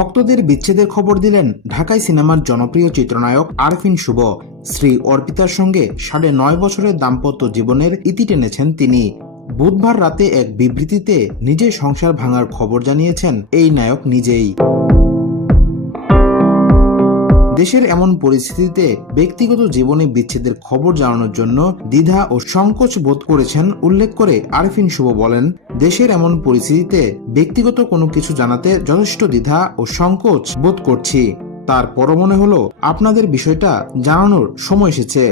ভক্তদের বিচ্ছেদের খবর দিলেন ঢাকাই সিনেমার জনপ্রিয় চিত্রনায়ক আরফিন শুভ। স্ত্রী অর্পিতার সঙ্গে 9.5 বছরের দাম্পত্য জীবনের ইতি টেনেছেন তিনি। বুধবার রাতে এক বিবৃতিতে নিজের সংসার ভাঙার খবর জানিয়েছেন এই নায়ক নিজেই। দেশের এমন পরিস্থিতিতে ব্যক্তিগত জীবনে বিচ্ছেদের খবর জানানোর জন্য দ্বিধা ও সংকোচ বোধ করেছেন উল্লেখ করে আরফিন শুভ বলেন, দেশের এমন পরিস্থিতিতে ব্যক্তিগত কোনো কিছু জানাতে যথেষ্ট দ্বিধা ও সংকোচ বোধ করছি। তারপরও মনে হলো আপনাদের বিষয়টা জানানোর সময় এসেছে।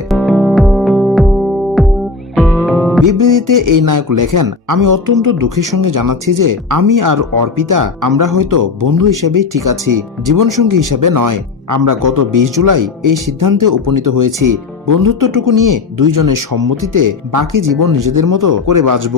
বিবৃতিতে এই নায়ক লেখেন, আমি অত্যন্ত দুঃখের সঙ্গে জানাচ্ছি যে আমি আর অর্পিতা আমরা হয়তো বন্ধু হিসেবেই ঠিক আছি, জীবনসঙ্গী হিসেবে নয়। আমরা গত 20 জুলাই এই সিদ্ধান্তে উপনীত হয়েছি, বন্ধুত্বটুকু নিয়ে দুইজনের সম্মতিতে বাকি জীবন নিজেদের মতো করে বাঁচব।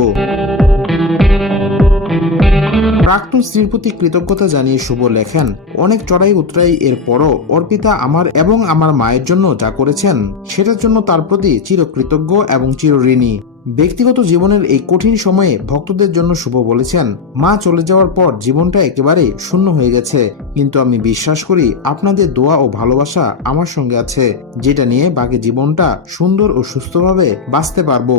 প্রাক্তন স্ত্রীর প্রতি কৃতজ্ঞতা জানিয়ে শুভ লেখেন, অনেক চড়াই উতরাই এর পরও অর্পিতা আমার এবং আমার মায়ের জন্য যা করেছেন সেটার জন্য তার প্রতি চিরকৃতজ্ঞ এবং চিরঋণী। ব্যক্তিগত জীবনের এই কঠিন সময়ে ভক্তদের জন্য শুভ বলেছেন, মা চলে যাওয়ার পর জীবনটা একেবারে শূন্য হয়ে গেছে, কিন্তু আমি বিশ্বাস করি আপনাদের দোয়া ও ভালোবাসা আমার সঙ্গে আছে, যেটা নিয়ে বাকি জীবনটা সুন্দর ও সুস্থভাবে বাঁচতে পারবো।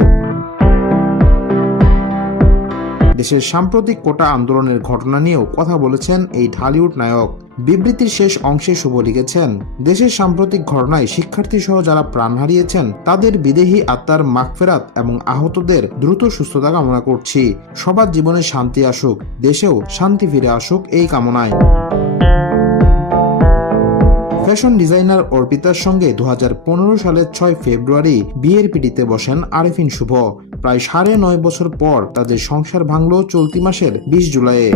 দেশের সাম্প্রতিক কোটা আন্দোলনের ঘটনা নিয়েও কথা বলেছেন এই ঢালিউড নায়ক। বিবৃতির শেষ অংশে শুভ লিখেছেন, দেশের সাম্প্রতিক ঘটনায় শিক্ষার্থী সহ যারা প্রাণ হারিয়েছেন তাদের বিদেহী আত্মার মাগফিরাত এবং আহতদের দ্রুত সুস্থতা কামনা করছি। সবার জীবনে শান্তি আসুক, দেশেও শান্তি ফিরে আসুক এই কামনায়। ফ্যাশন ডিজাইনার অর্পিতার সঙ্গে 2015 সালের 6 ফেব্রুয়ারি বিয়ের পিঁড়িতে বসেন আরফিন শুভ। প্রায় 9.5 বছর পর তাদের সংসার ভাঙল চলতি মাসের 20 জুলাইয়ে।